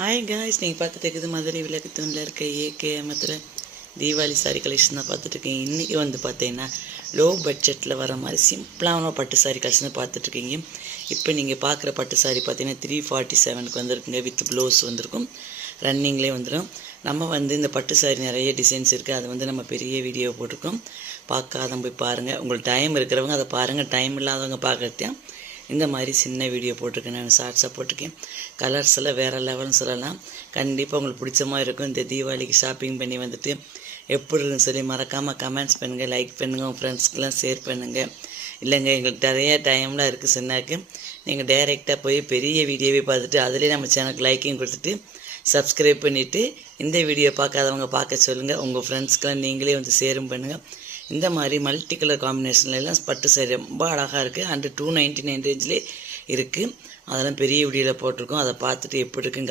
Hi guys, நீங்கள் பார்த்துட்டு இருக்குது மதுரை விளக்கு தூணில் இருக்க ஏகேஎம்த்தில் தீபாவளி சாரி கலெக்ஷன் தான் பார்த்துட்ருக்கீங்க. இன்றைக்கி வந்து பார்த்தீங்கன்னா லோ பட்ஜெட்டில் வர மாதிரி சிம்பிளான பட்டு சாரி கலெக்ஷன் பார்த்துட்ருக்கீங்க. இப்போ நீங்கள் பார்க்குற பட்டு சாரி பார்த்தீங்கன்னா 347க்கு வந்திருக்குங்க. வித் ப்ளவுஸ் வந்திருக்கும், ரன்னிங்லேயே வந்துடும். நம்ம வந்து இந்த பட்டு சாரி நிறைய டிசைன்ஸ் இருக்குது. அது வந்து நம்ம பெரிய வீடியோ போட்டிருக்கோம், பார்க்காத போய் பாருங்கள். உங்களுக்கு டைம் இருக்கிறவங்க அதை பாருங்கள், டைம் இல்லாதவங்க பார்க்குறதையும் இந்த மாதிரி சின்ன வீடியோ போட்டிருக்கேன். நான் ஷார்ட்ஸாக போட்டிருக்கேன். கலர்ஸ் எல்லாம் வேறு லெவல்னு சொல்லலாம். கண்டிப்பாக உங்களுக்கு பிடிச்ச மாதிரி இருக்கும். இந்த தீபாவளிக்கு ஷாப்பிங் பண்ணி வந்துட்டு எப்படி இருக்குன்னு சொல்லி மறக்காமல் கமெண்ட்ஸ் பண்ணுங்கள், லைக் பண்ணுங்கள், உங்கள் ஃப்ரெண்ட்ஸ்க்கெலாம் ஷேர் பண்ணுங்கள். இல்லைங்க, எங்களுக்கு நிறைய டைம்லாம் இருக்குது சின்னாக்கு. நீங்கள் டைரெக்டாக போய் பெரிய வீடியோவே பார்த்துட்டு அதிலே நம்ம சேனலுக்கு லைக்கையும் கொடுத்துட்டு சப்ஸ்கிரைப் பண்ணிவிட்டு இந்த வீடியோ பார்க்காதவங்க பார்க்க சொல்லுங்கள். உங்கள் ஃப்ரெண்ட்ஸ்க்கெலாம் நீங்களே வந்து ஷேரும் பண்ணுங்கள். இந்த மாதிரி மல்டி கலர் காம்பினேஷன்லாம் பட்டு சாரி ரொம்ப அழகாக இருக்குது. அண்டு 299 ரேஞ்சிலே இருக்குது. அதெல்லாம் பெரிய வீடியோவில் போட்டிருக்கோம். அதை பார்த்துட்டு எப்படி இருக்குங்க